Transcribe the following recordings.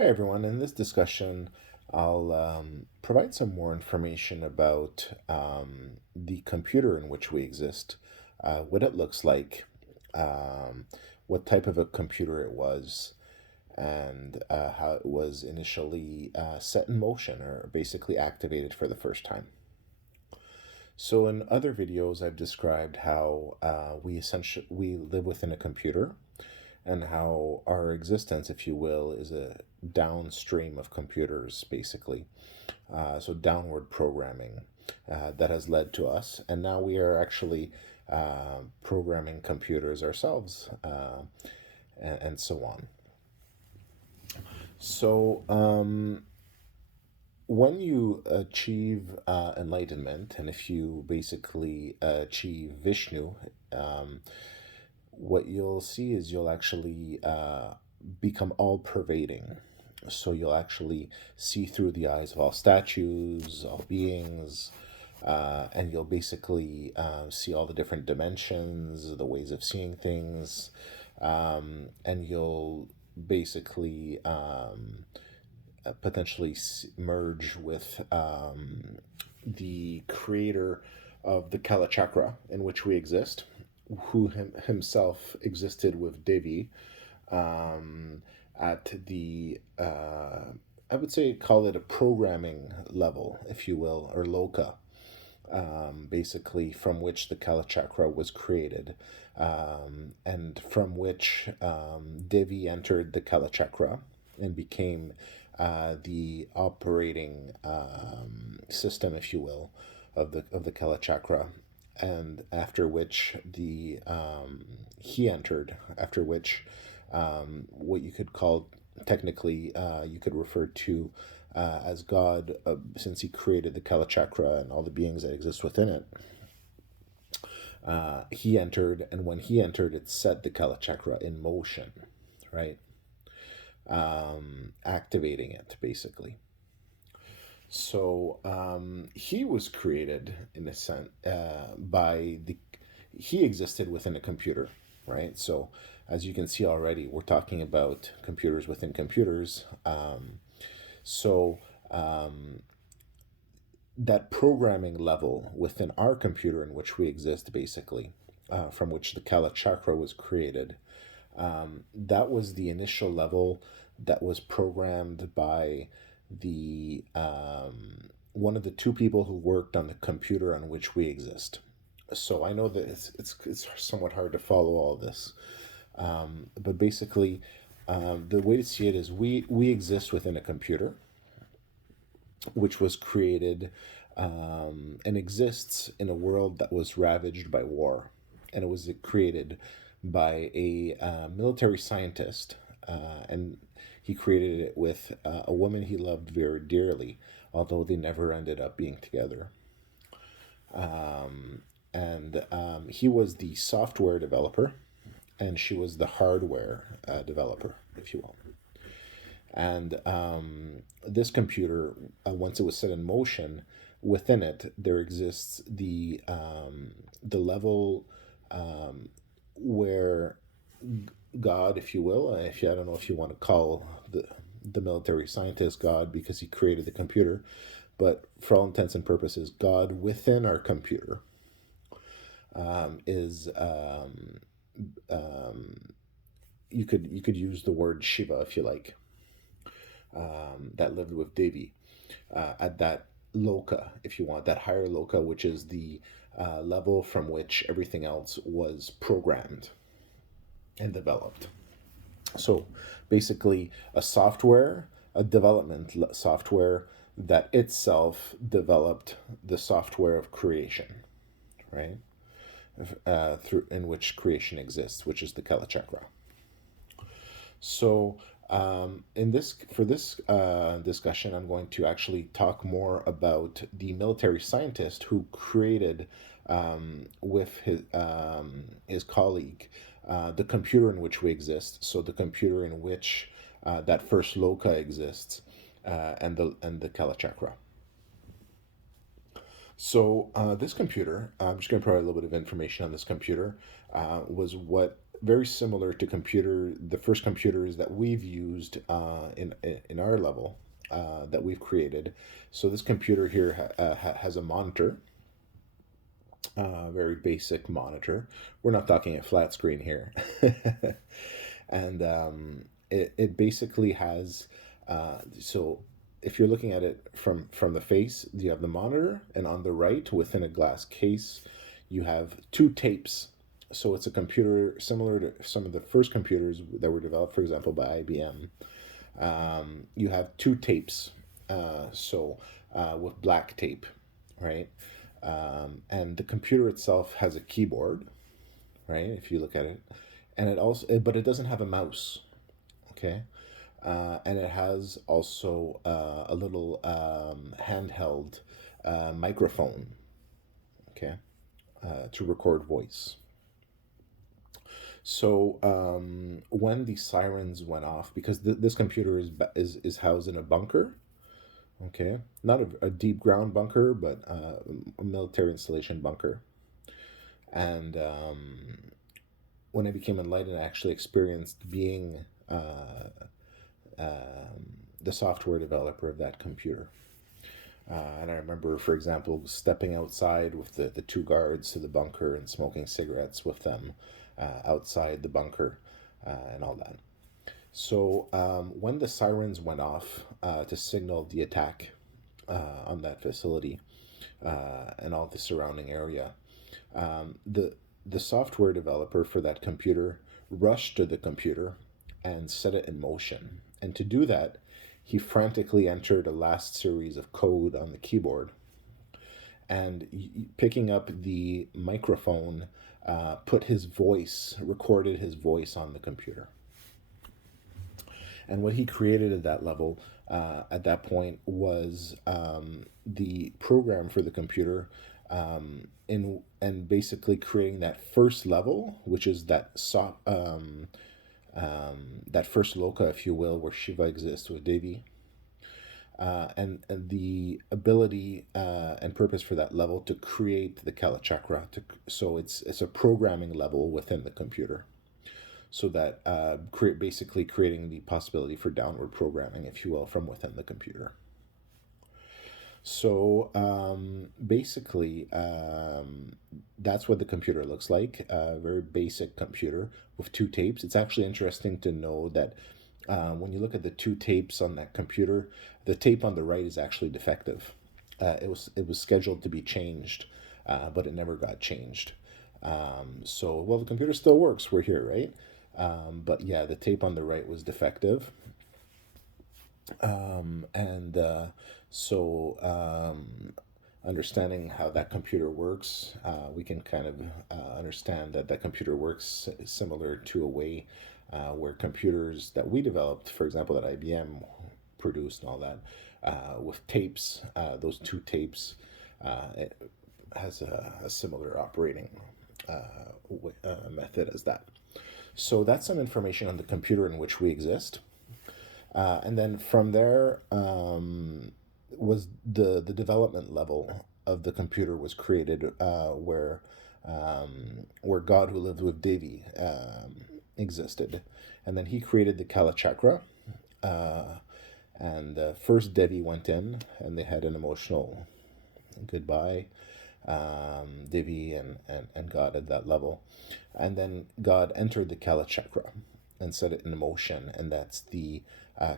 Hi, everyone. In this discussion, I'll provide some more information about the computer in which we exist, what it looks like, um, what type of a computer it was, and how it was initially set in motion or basically activated for the first time. So, in other videos, I've described how we live within a computer and how our existence, if you will, is a downstream of computers, basically. So downward programming that has led to us, and now we are actually programming computers ourselves, and so on. So when you achieve enlightenment, and if you basically achieve Vishnu, um, what you'll see is you'll actually become all pervading. So you'll actually see through the eyes of all statues, all beings, and you'll basically see all the different dimensions, the ways of seeing things, and you'll basically potentially merge with the creator of the Kala Chakra in which we exist, who himself existed with Devi um, at the, I would say, call it a programming level, if you will, or loka, basically from which the Kala Chakra was created, and from which Devi entered the Kala Chakra and became the operating system, if you will, of the Kala Chakra, and after which the he entered, after which what you could call technically you could refer to as God, since he created the Kala Chakra and all the beings that exist within it. He entered, and when he entered, it set the Kala Chakra in motion, right? Activating it, basically. So he was created in a sense by the. He existed within a computer, right? So as you can see already, we're talking about computers within computers. So that programming level within our computer in which we exist, basically, from which the Kala Chakra was created, that was the initial level that was programmed by the one of the two people who worked on the computer on which we exist. So I know that it's somewhat hard to follow all of this, but basically, the way to see it is we exist within a computer, which was created and exists in a world that was ravaged by war, and it was created by a military scientist, and he created it with a woman he loved very dearly, although they never ended up being together. And he was the software developer, and she was the hardware developer, if you will. And this computer, once it was set in motion, within it there exists the level where God, if you will, if you, I don't know if you want to call the military scientist God because he created the computer, but for all intents and purposes, God within our computer is you could use the word Shiva if you like, that lived with Devi at that loka, if you want, that higher loka, which is the level from which everything else was programmed and developed. So basically, a development software that itself developed the software of creation, right? Through in which creation exists, which is the Kala Chakra. So, in this for this discussion, I'm going to actually talk more about the military scientist who created, with his colleague, the computer in which we exist. So the computer in which that first loka exists, and the Kala Chakra. So this computer, I'm just going to provide a little bit of information on this computer, was what very similar to the first computers that we've used in our level that we've created. So this computer here has a monitor, very basic monitor. We're not talking a flat screen here. And it basically has, so if you're looking at it from the face, you have the monitor, and on the right, within a glass case, you have two tapes. So it's a computer similar to some of the first computers that were developed, for example, by IBM. You have two tapes, with black tape, right? And the computer itself has a keyboard, right? If you look at it, and but it doesn't have a mouse, okay? And it has also a little handheld microphone, okay, to record voice. So when the sirens went off, because this computer is housed in a bunker, okay, not a deep ground bunker, but a military installation bunker. And when I became enlightened, I actually experienced being the software developer of that computer. And I remember, for example, stepping outside with the two guards to the bunker and smoking cigarettes with them outside the bunker and all that. So when the sirens went off to signal the attack on that facility and all the surrounding area, the software developer for that computer rushed to the computer and set it in motion. And to do that, he frantically entered a last series of code on the keyboard. And picking up the microphone, recorded his voice on the computer. And what he created at that level, at that point, was the program for the computer, and basically creating that first level, which is that that first loka, if you will, where Shiva exists with Devi. And the ability and purpose for that level to create the Kala Chakra. So it's a programming level within the computer. So that basically creating the possibility for downward programming, if you will, from within the computer. So basically, that's what the computer looks like. A very basic computer with two tapes. It's actually interesting to know that when you look at the two tapes on that computer, the tape on the right is actually defective. It was scheduled to be changed, but it never got changed. So, well, the computer still works. We're here, right? But yeah, the tape on the right was defective. And so understanding how that computer works, we can kind of understand that computer works similar to a way where computers that we developed, for example, that IBM produced and all that, with tapes, those two tapes, it has a similar operating method as that. So that's some information on the computer in which we exist. And then from there was the development level of the computer was created, where God who lived with Devi existed, and then he created the Kala Chakra. And first Devi went in, and they had an emotional goodbye, Devi and God at that level, and then God entered the Kala Chakra and set it in motion, and that's the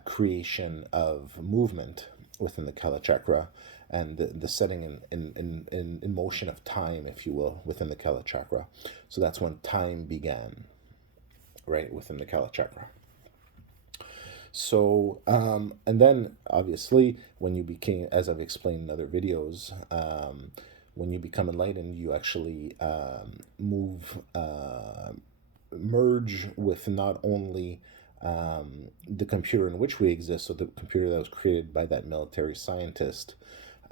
creation of movement within the Kala Chakra, and the setting in motion of time, if you will, within the Kala Chakra. So that's when time began, right, within the Kala Chakra. So, and then obviously, when you became, as I've explained in other videos, when you become enlightened, you actually merge with not only the computer in which we exist, so the computer that was created by that military scientist,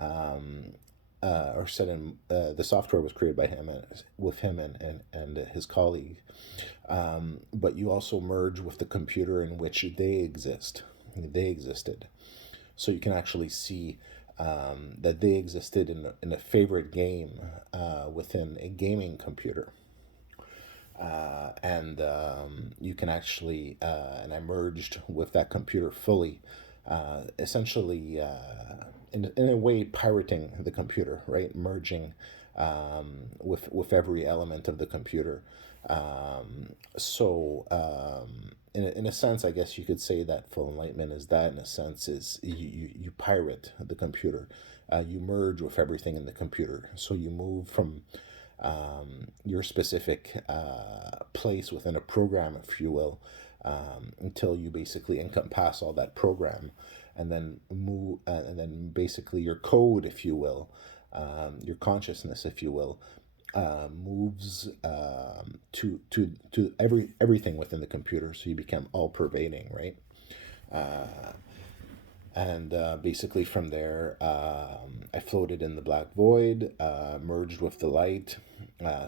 or said in the software was created by him with him and his colleague, but you also merge with the computer in which they existed, so you can actually see that they existed in a favorite game within a gaming computer. and you can actually, and I merged with that computer fully, essentially, in a way, pirating the computer, right? Merging with every element of the computer. In a sense, I guess you could say that full enlightenment is that, in a sense, is you pirate the computer. You merge with everything in the computer. So you move from your specific place within a program, if you will, until you basically encompass all that program, and then move, and then basically your code, if you will, your consciousness, if you will, moves to everything within the computer. So you become all pervading, right? And basically from there, I floated in the black void, merged with the light,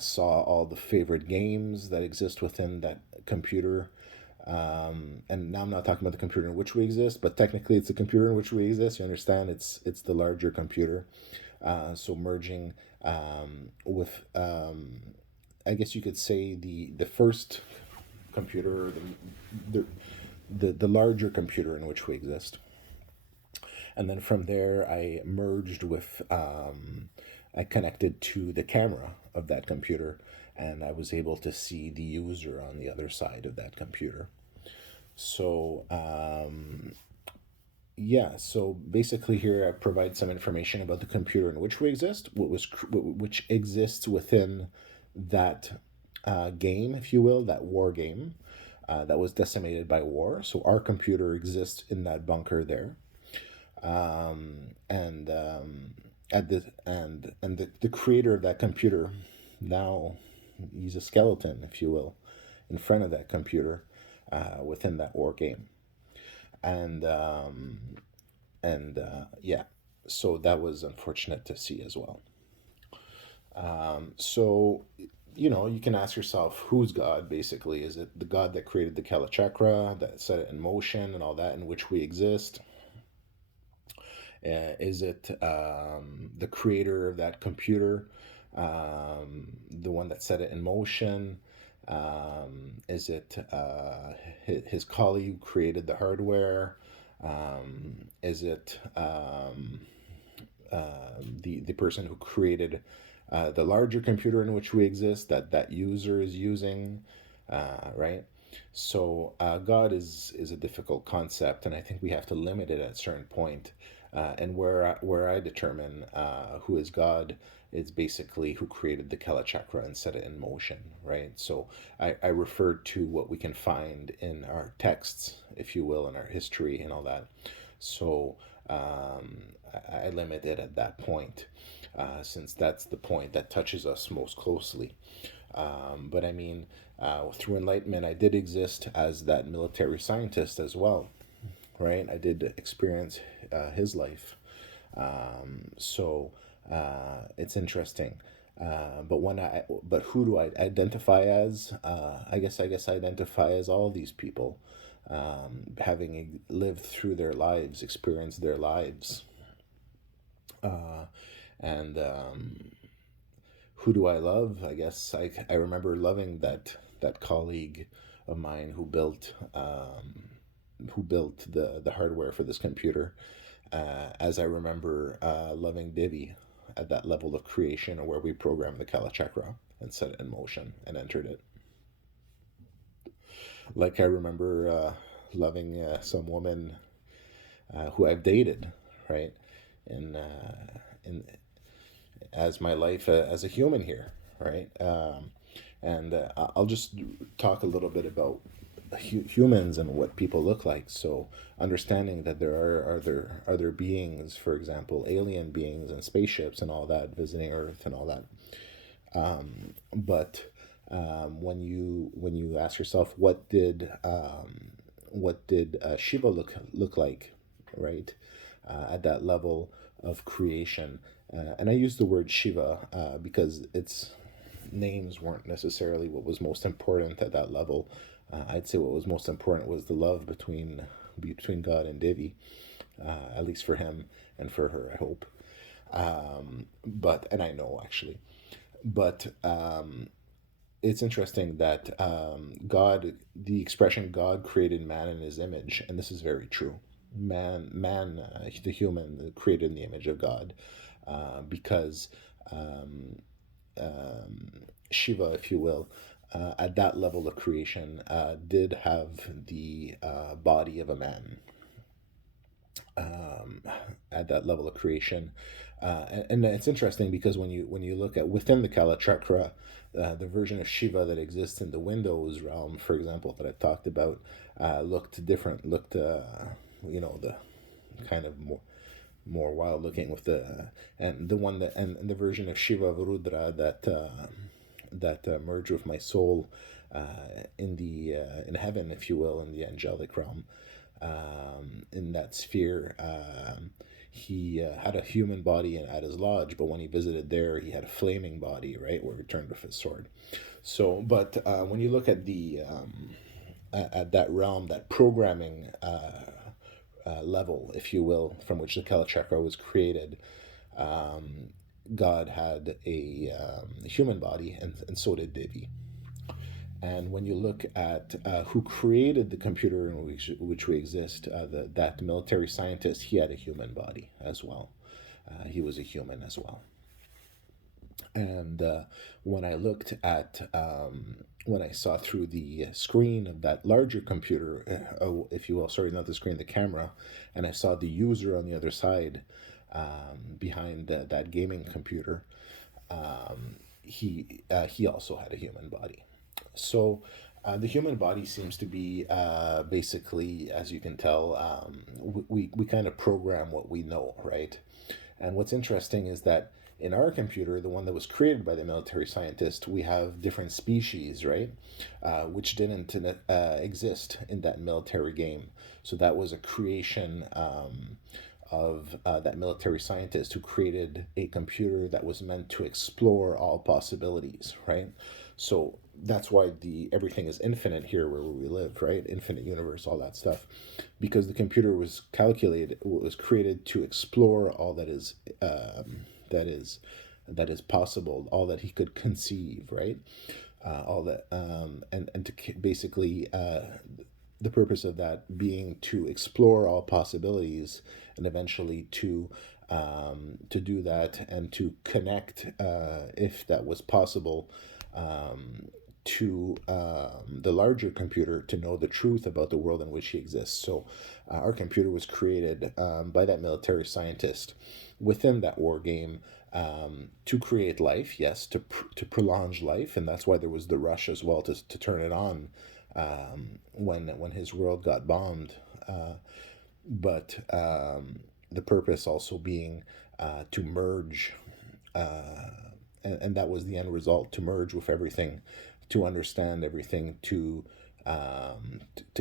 saw all the favorite games that exist within that computer. And now I'm not talking about the computer in which we exist, but technically it's the computer in which we exist. You understand? It's the larger computer. So merging with, I guess you could say, the first computer, the, the larger computer in which we exist. And then from there, I merged with, I connected to the camera of that computer, and I was able to see the user on the other side of that computer. So, yeah, so basically here I provide some information about the computer in which we exist, which exists within that game, if you will, that war game that was decimated by war. So our computer exists in that bunker there, and at the and the creator of that computer now, he's a skeleton, if you will, in front of that computer within that war game, and yeah, so that was unfortunate to see as well. So you can ask yourself, who's God? Basically, is it the God that created the Kala Chakra, that set it in motion and all that, in which we exist? Is it the creator of that computer, the one that set it in motion? Is it his colleague who created the hardware? Is it the person who created the larger computer in which we exist, that user is using, right? So God is a difficult concept, and I think we have to limit it at a certain point. And where I determine who is God is basically who created the Kala Chakra and set it in motion, right? So I refer to what we can find in our texts, if you will, in our history and all that. So I limit it at that point, since that's the point that touches us most closely. But I mean, through enlightenment, I did exist as that military scientist as well, right? I did experience his life. So it's interesting. But who do I identify as? I guess I identify as all these people, having lived through their lives, experienced their lives, and who do I love? I guess I remember loving that colleague of mine who built the hardware for this computer, as I remember loving Divi at that level of creation, where we programmed the Kala Chakra and set it in motion and entered it. Like I remember loving some woman who I've dated, right? In as my life as a human here, right? And I'll just talk a little bit about humans and what people look like. So understanding that there are other beings, for example, alien beings and spaceships and all that, visiting Earth and all that. But when you ask yourself, what did Shiva look like, right? At that level of creation, and I use the word Shiva because its names weren't necessarily what was most important at that level. I'd say what was most important was the love between God and Devi, at least for him and for her, I hope. But and I know actually, but it's interesting that the expression God created man in his image, and this is very true. The human, created in the image of God, because um, um, Shiva, if you will, at that level of creation, did have the body of a man, um, at that level of creation. And it's interesting because when you look at within the Kala Chakra, the version of Shiva that exists in the Windows realm, for example, that I talked about, looked different. Looked, the kind of more wild looking with and the one that and the version of Shiva of Rudra that merged with my soul, in heaven, if you will, in the angelic realm, in that sphere. He had a human body at his lodge, but when he visited there, he had a flaming body, right, where he returned with his sword. So, but when you look at the at that realm, that programming level, if you will, from which the Kala Chakra was created, um, God had a human body, and so did Devi. And when you look at who created the computer in which we exist, that military scientist, he had a human body as well. He was a human as well. And when I looked at, when I saw through the screen of that larger computer, if you will, sorry, not the screen, the camera, and I saw the user on the other side, behind that gaming computer, he also had a human body. So the human body seems to be, basically, as you can tell, we kind of program what we know, right? And what's interesting is that in our computer, the one that was created by the military scientist, we have different species, right? Which didn't exist in that military game. So that was a creation, of that military scientist who created a computer that was meant to explore all possibilities, right? So that's why the everything is infinite here where we live, right? Infinite universe, all that stuff, because the computer was created to explore all that is that is possible, all that he could conceive, right? All that, and to basically, the purpose of that being to explore all possibilities, and eventually to do that and to connect, if that was possible, to the larger computer, to know the truth about the world in which he exists. So our computer was created, by that military scientist within that war game, to create life, yes, to prolong life, and that's why there was the rush as well to turn it on, when his world got bombed. But the purpose also being, to merge, and that was the end result, to merge with everything, to understand everything, to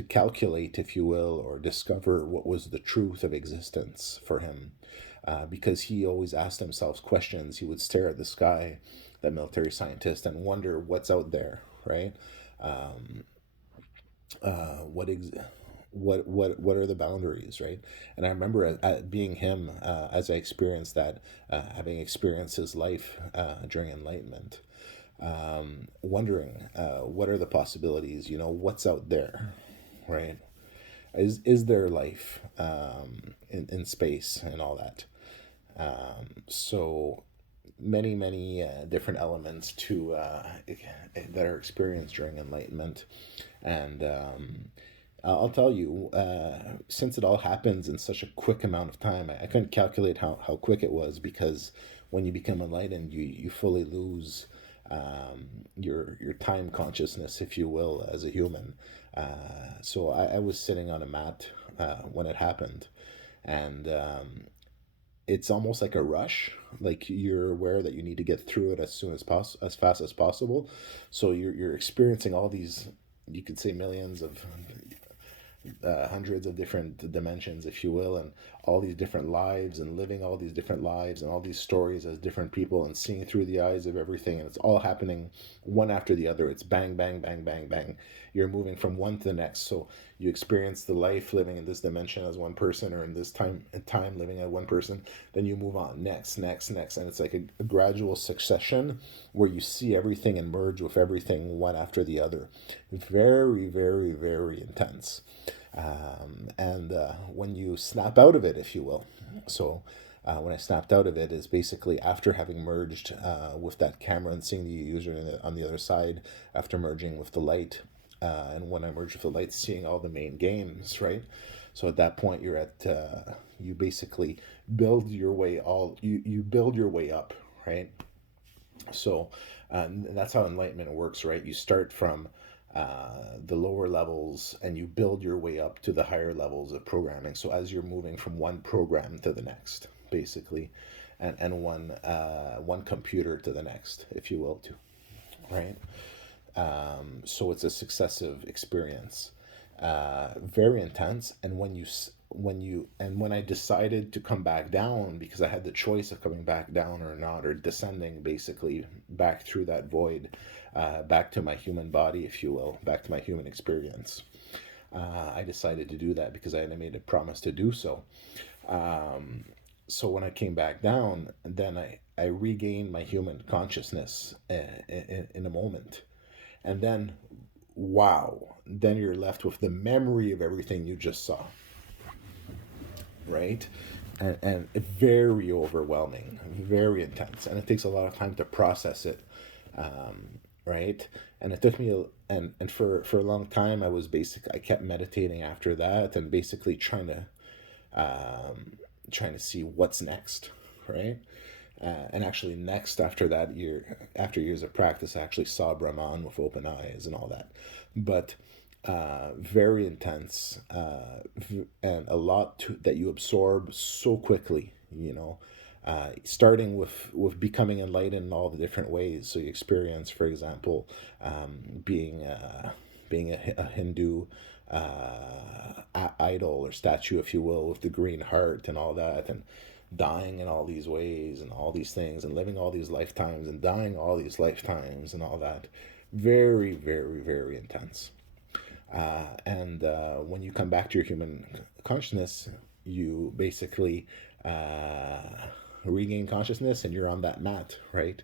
calculate, if you will, or discover what was the truth of existence for him. Because he always asked himself questions. He would stare at the sky, that military scientist, and wonder what's out there, right? Um, what what are the boundaries, right? And I remember, being him, as I experienced that, having experienced his life, during enlightenment, wondering, what are the possibilities, what's out there, right? Is there life, in space and all that? So many different elements to that are experienced during enlightenment. And I'll tell you, since it all happens in such a quick amount of time, I couldn't calculate how quick it was, because when you become enlightened, you fully lose, your time consciousness, if you will, as a human. So I was sitting on a mat, when it happened, and it's almost like a rush. Like, you're aware that you need to get through it as fast as possible. So you're experiencing all these, you could say, millions of hundreds of different dimensions, if you will, and all these different lives, and living all these different lives and all these stories as different people, and seeing through the eyes of everything, and it's all happening one after the other. It's bang, bang, bang, bang, bang. You're moving from one to the next. So you experience the life living in this dimension as one person, or in this time living as one person. Then you move on, next, next, next, and it's like a gradual succession where you see everything and merge with everything one after the other. Very, very, very intense. And when you snap out of it, if you will. So when I snapped out of it is basically after having merged with that camera and seeing the user on the other side, after merging with the light. And when I merged with the light, seeing all the main games, right? So at that point, you're at you basically build your way you build your way up, right? So that's how enlightenment works, right? You start from the lower levels and you build your way up to the higher levels of programming. So as you're moving from one program to the next, basically, and one computer to the next, if you will, too, right? So it's a successive experience, very intense. And when I decided to come back down, because I had the choice of coming back down or not, or descending basically back through that void, back to my human body, if you will, back to my human experience. I decided to do that because I had made a promise to do so. So when I came back down, then I regained my human consciousness in a moment. And then, wow, then you're left with the memory of everything you just saw, right? And very overwhelming, very intense. And it takes a lot of time to process it, right? And it took me, and for a long time, I kept meditating after that and basically trying to see what's next, right? And actually, next after that after years of practice, I actually saw Brahman with open eyes and all that. But very intense, and a lot that you absorb so quickly, starting with becoming enlightened in all the different ways. So you experience, for example, being a Hindu idol or statue, if you will, with the green heart and all that, and dying in all these ways and all these things, and living all these lifetimes and dying all these lifetimes and all that. Very, very, very intense. And when you come back to your human consciousness, you basically regain consciousness and you're on that mat, right?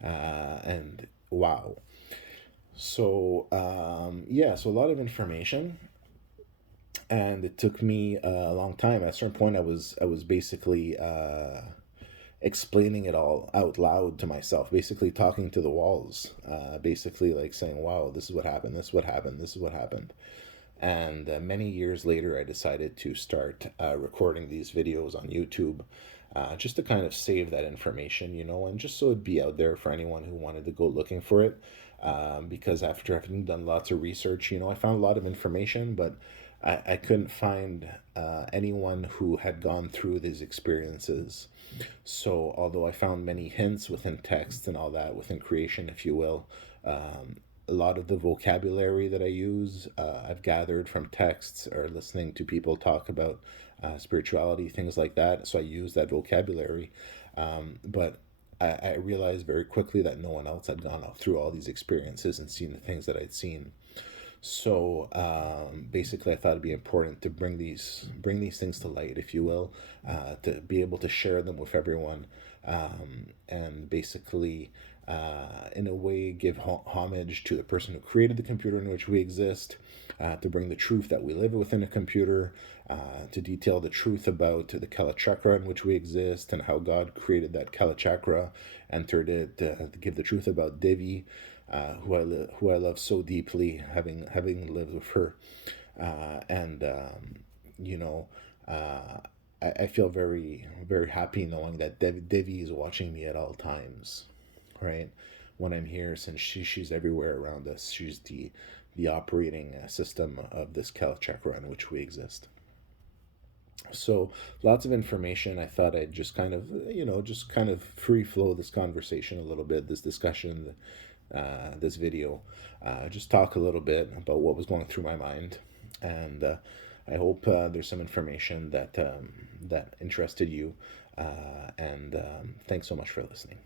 And wow. So, yeah, so a lot of information, and it took me a long time. At a certain point, I was basically explaining it all out loud to myself, basically talking to the walls, basically like saying, "Wow, this is what happened. This is what happened. This is what happened." And many years later, I decided to start recording these videos on YouTube, just to kind of save that information, and just so it'd be out there for anyone who wanted to go looking for it. Because after having done lots of research, I found a lot of information, but I couldn't find anyone who had gone through these experiences. So, although I found many hints within text and all that, within creation, if you will, a lot of the vocabulary that I use, I've gathered from texts or listening to people talk about spirituality, things like that. So I use that vocabulary. But I realized very quickly that no one else had gone through all these experiences and seen the things that I'd seen. So basically, I thought it'd be important to bring these things to light, if you will, to be able to share them with everyone, and basically, in a way, give homage to the person who created the computer in which we exist, to bring the truth that we live within a computer, to detail the truth about the Kala Chakra in which we exist and how God created that Kala Chakra, entered it, to give the truth about Devi, who I love so deeply, having lived with her, and you know, I feel very, very happy knowing that Devi is watching me at all times, right? When I'm here, since she's everywhere around us, she's the operating system of this Kala Chakra in which we exist. So lots of information. I thought I'd just kind of, just kind of free flow this conversation a little bit, this discussion, this video, just talk a little bit about what was going through my mind. And I hope there's some information that that interested you. And thanks so much for listening.